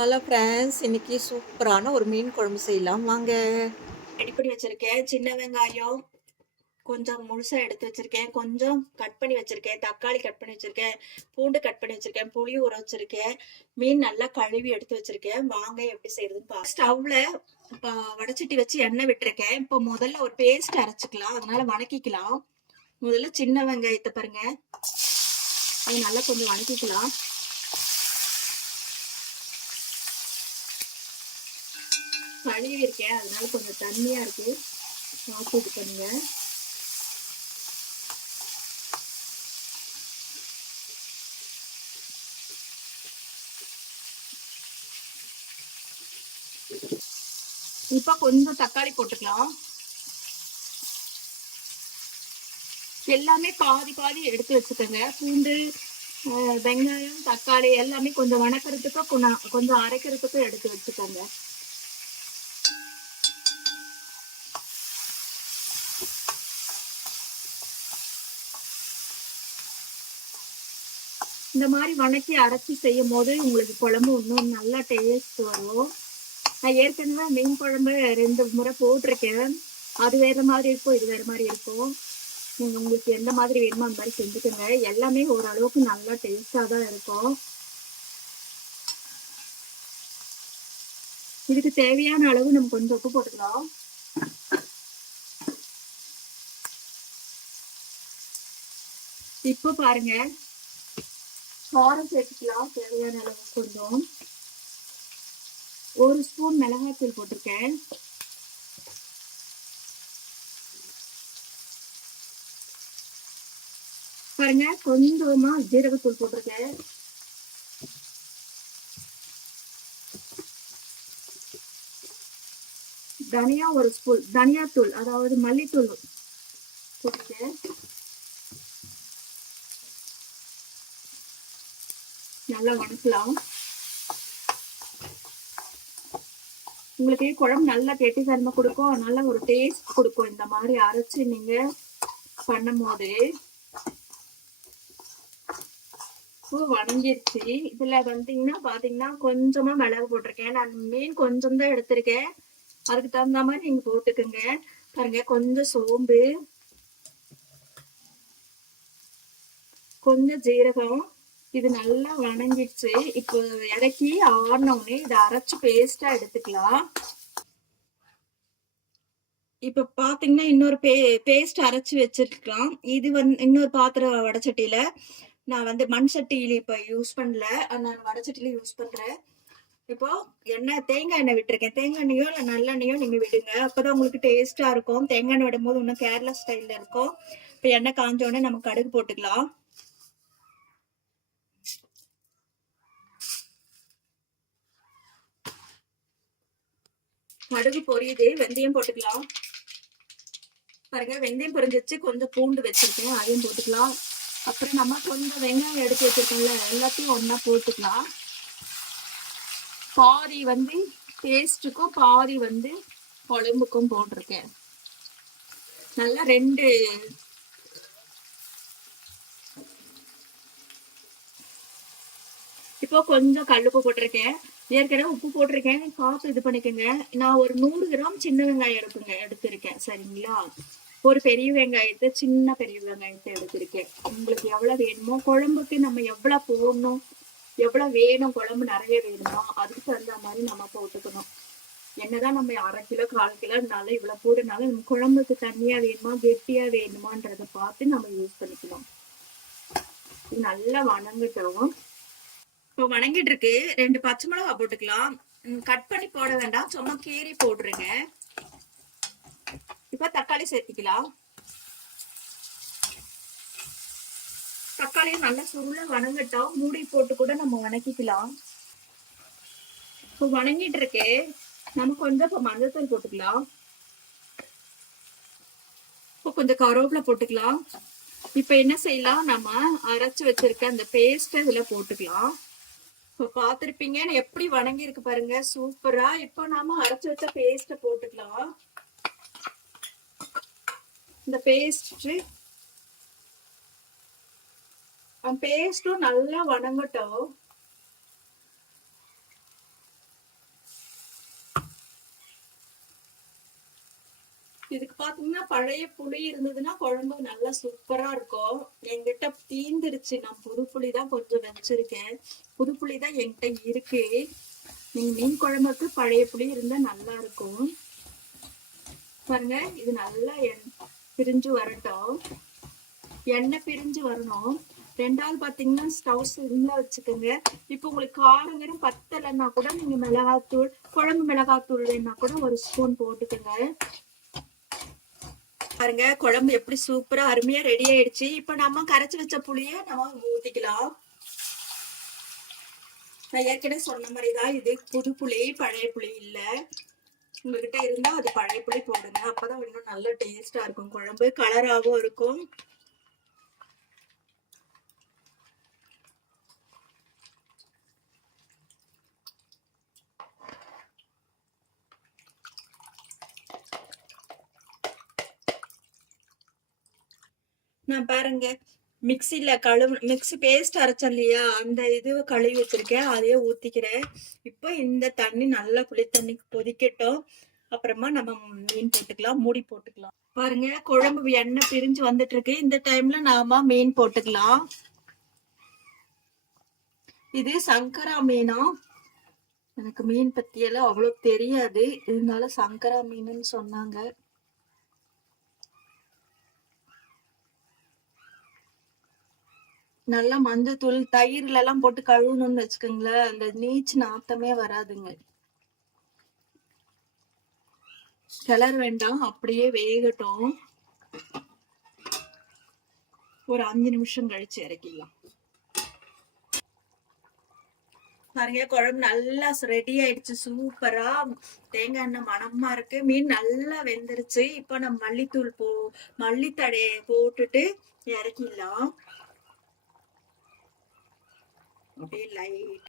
Hello friends, இன்னைக்கு சூப்பரான ஒரு மீன் குழம்பு செய்யலாம் வாங்க. ரெடி பண்ணி வச்சிருக்கேன். சின்ன வெங்காயம் கொஞ்சம் முழுசா எடுத்து வச்சிருக்கேன். கொஞ்சம் கட் பண்ணி வச்சிருக்கேன். தக்காளி கட் பண்ணி வச்சிருக்கேன். பூண்டு கட் பண்ணி வச்சிருக்கேன். புளி ஊற வச்சிருக்கேன். மீன் நல்லா கழுவி எடுத்து வச்சிருக்கேன். வாங்க எப்படி செய்யறதுன்னு பாருங்க. ஸ்டவ்ல வடச்சட்டி வச்சு எண்ணெய் விட்டுருக்கேன். இப்போ முதல்ல ஒரு பேஸ்ட் அரைச்சிக்கலாம். அதனால வணக்கிக்கலாம். முதல்ல சின்ன வெங்காயத்தை பாருங்க, அது நல்லா கொஞ்சம் வணக்கிக்கலாம். கழுவி இருக்கேன், அதனால கொஞ்சம் தண்ணியா இருக்கு, பார்த்து இது பண்ணுங்க. இப்ப கொஞ்சம் தக்காளி போட்டுக்கலாம். எல்லாமே பாதி பாதி எடுத்து வச்சுக்கோங்க. பூண்டு, வெங்காயம், தக்காளி எல்லாமே கொஞ்சம் வணக்கிறதுக்கும் கொஞ்சம் அரைக்கிறதுக்கும் எடுத்து வச்சுக்கோங்க. இந்த மாதிரி வணக்கி அரைச்சி செய்யும் போது உங்களுக்கு குழம்பு இன்னும் நல்லா டேஸ்ட் வரும். நான் ஏற்கனவே மீன் குழம்பு 2 முறை போட்டிருக்கேன். அது வேற மாதிரி இருக்கும், இது வேற மாதிரி இருக்கும். நீங்க உங்களுக்கு எந்த மாதிரி வேணுமோ அந்த மாதிரி செஞ்சுக்கோங்க. எல்லாமே ஓரளவுக்கு நல்லா டேஸ்டா தான் இருக்கும். இதுக்கு தேவையான அளவு நம்ம கொஞ்சம் உப்பு போட்டுக்கலாம். இப்போ பாருங்க, காரம் சேர்த்துக்கலாம் தேவையான அளவு. கொஞ்சம் 1 ஸ்பூன் மிளகாய்த்தூள் போட்டிருக்கேன். பாருங்க, கொஞ்சமா ஜீரகத்தூள் போட்டிருக்கேன். தனியா 1 ஸ்பூன் தனியாத்தூள், அதாவது மல்லித்தூள் போட்டிருக்கேன். நல்லா வணக்கலாம். உங்களுக்கு குழம்பு நல்லா கெட்டித்தன்மை கொடுக்கும், நல்ல ஒரு டேஸ்ட் கொடுக்கும் இந்த மாதிரி அரைச்சு நீங்க பண்ணும் போது. வணங்கிருச்சு. இதுல பாத்தீங்கன்னா கொஞ்சமா மிளகு போட்டிருக்கேன். நான் மீன் கொஞ்சம் தான் எடுத்திருக்கேன், அதுக்கு தகுந்த மாதிரி நீங்க போட்டுக்குங்க. பாருங்க, கொஞ்சம் சோம்பு, கொஞ்சம் ஜீரகம். இது நல்லா வணங்கிடுச்சு. இப்போ இறக்கி ஆறினவுடனே இதை அரைச்சு பேஸ்டா எடுத்துக்கலாம். இப்ப பாத்தீங்கன்னா இன்னொரு பேஸ்ட் அரைச்சு வச்சிருக்கலாம். இது இன்னொரு பாத்திரம் வடச்சட்டியில நான் மண் சட்டியில இப்ப யூஸ் பண்ணல, நான் வடச்சட்டியில யூஸ் பண்றேன். இப்போ தேங்காய் எண்ணெய் விட்டுருக்கேன். தேங்காய் எண்ணெயோ இல்லை நல்லெண்ணெயோ நீங்க விடுங்க, அப்பதான் உங்களுக்கு டேஸ்டா இருக்கும். தேங்காய் எண்ணெய் விடும் போது இன்னும் கேரளா ஸ்டைல்ல இருக்கும். இப்ப எண்ணெய் காஞ்ச உடனே நம்ம கடுகு போட்டுக்கலாம். கடுகு பொரியுது, வெந்தயம் போட்டுக்கலாம். பாருங்க, வெந்தயம் பொரிஞ்சிச்சு. கொஞ்சம் பூண்டு வச்சிருக்கேன், அதையும் போட்டுக்கலாம். அப்புறம் நம்ம கொஞ்சம் வெங்காயம் எடுத்து வச்சிருக்கோம்ல, எல்லாத்தையும் ஒன்னா போட்டுக்கலாம். பாதி டேஸ்ட்டுக்கும் பாதி குழம்புக்கும் போட்டிருக்கேன். நல்லா 2 இப்போ கொஞ்சம் கல்லுப்பு போட்டிருக்கேன். ஏற்கனவே உப்பு போட்டிருக்கேன், பார்த்து இது பண்ணிக்கோங்க. நான் ஒரு 100 கிராம் சின்ன வெங்காயம் எடுத்திருக்கேன், சரிங்களா? ஒரு பெரிய வெங்காயத்தை, சின்ன பெரிய வெங்காயத்தை எடுத்திருக்கேன். உங்களுக்கு எவ்வளவு வேணுமோ, குழம்புக்கு நம்ம எவ்வளவு போடணும், எவ்வளவு வேணும், குழம்பு நிறைய வேணுமோ அதுக்கு தகுந்த மாதிரி நம்ம போட்டுக்கணும். என்னதான் நம்ம 1/2 கிலோ 1/4 கிலோனாலும் இவ்வளவு போடுனாலும் நம்ம குழம்புக்கு தண்ணியா வேணுமா கெட்டியா வேணுமான்றத பார்த்து நம்ம யூஸ் பண்ணிக்கணும். நல்லா வணங்கட்டும். இப்போ வணங்கிட்டு இருக்கு. 2 பச்சை மிளகா போட்டுக்கலாம். கட் பண்ணி போட வேண்டாம், சும்மா கீரி போட்டுருங்க. இப்ப தக்காளி சேர்த்துக்கலாம். தக்காளியும் நல்லா சுருள வணங்கட்டும். மூடி போட்டு கூட நம்ம வணக்கிக்கலாம். இப்போ வணங்கிட்டு இருக்கு. நம்ம கொஞ்சம் இப்போ மஞ்சத்தூள் போட்டுக்கலாம். இப்போ கொஞ்சம் கருவேப்பிலை போட்டுக்கலாம். இப்ப என்ன செய்யலாம், நம்ம அரைச்சு வச்சிருக்க அந்த பேஸ்ட் இதுல போட்டுக்கலாம். இப்போ பார்த்திருப்பீங்க எப்படி வணங்கி இருக்கு பாருங்க, சூப்பரா. இப்போ நாம அரைச்சு வச்ச பேஸ்ட போட்டுக்கலாம். இந்த பேஸ்டும் நல்லா வணங்கட்டும். இதுக்கு பாத்தீங்கன்னா பழைய புளி இருந்ததுன்னா குழம்பு நல்லா சூப்பரா இருக்கும். என்கிட்ட தீந்துருச்சு. நான் புது புளி தான் கொஞ்சம் வச்சிருக்கேன். புது புளி தான் என்கிட்ட இருக்கு. நீங்க மீன் குழம்புக்கு பழைய புளி இருந்தா நல்லா இருக்கும். பாருங்க, இது நல்லா பிரிஞ்சு வரட்டும். எண்ணெய் பிரிஞ்சு வரணும். ரெண்டாவது பாத்தீங்கன்னா ஸ்டவ் சிம்ல வச்சுக்கோங்க. இப்ப உங்களுக்கு காரம் பத்தலைன்னா கூட நீங்க மிளகாத்தூள், குழம்பு மிளகாத்தூள் வேணா கூட ஒரு ஸ்பூன் போட்டுக்கோங்க. பாருங்க, குழம்பு எப்படி சூப்பரா அருமையா ரெடி ஆயிடுச்சு. இப்ப நம்ம கரைச்சு வச்ச புளிய நம்ம ஊத்திக்கலாம். நான் ஏற்கனவே சொன்ன மாதிரிதான் இது புது புளி, பழைய புளி இல்ல. உங்ககிட்ட இருந்தா அது பழைய புளி போடுங்க. அப்பதான் இன்னும் நல்ல டேஸ்டா இருக்கும். குழம்பு கலராகவும் இருக்கும். நான் பாருங்க, மிக்சில மிக்சி பேஸ்ட் அரைச்சேன் இல்லையா, அந்த இது கழுவி வச்சிருக்கேன். அதையே ஊத்திக்கிறேன். இப்போ இந்த தண்ணி நல்லா புளி தண்ணி கொதிக்கட்டும். அப்புறமா நம்ம மீன் போட்டுக்கலாம். மூடி போட்டுக்கலாம். பாருங்க, குழம்பு எண்ணெய் பிரிஞ்சு வந்துட்டு இருக்கு. இந்த டைம்ல நாம மீன் போட்டுக்கலாம். இது சங்கரா மீனா? எனக்கு மீன் பத்தியெல்லாம் அவ்வளவு தெரியாது. இருந்தாலும் சங்கரா மீனுன்னு சொன்னாங்க. நல்லா மஞ்சத்தூள், தயிர்ல எல்லாம் போட்டு கழுவணும்னு வச்சுக்கோங்களேன், அந்த நீச்சு நாத்தமே வராதுங்க. கிளற வேண்டாம், அப்படியே வேகட்டும். ஒரு 5 நிமிஷம் கழிச்சு இறக்கிடலாம். பாருங்க, குழம்பு நல்லா ரெடி ஆயிடுச்சு. சூப்பரா தேங்காய் எண்ணெய் மணமா இருக்கு. மீன் நல்லா வெந்துருச்சு. இப்ப நம்ம மல்லித்தூள் மல்லித்தடைய போட்டுட்டு இறக்கிடலாம். அப்படியே லைட்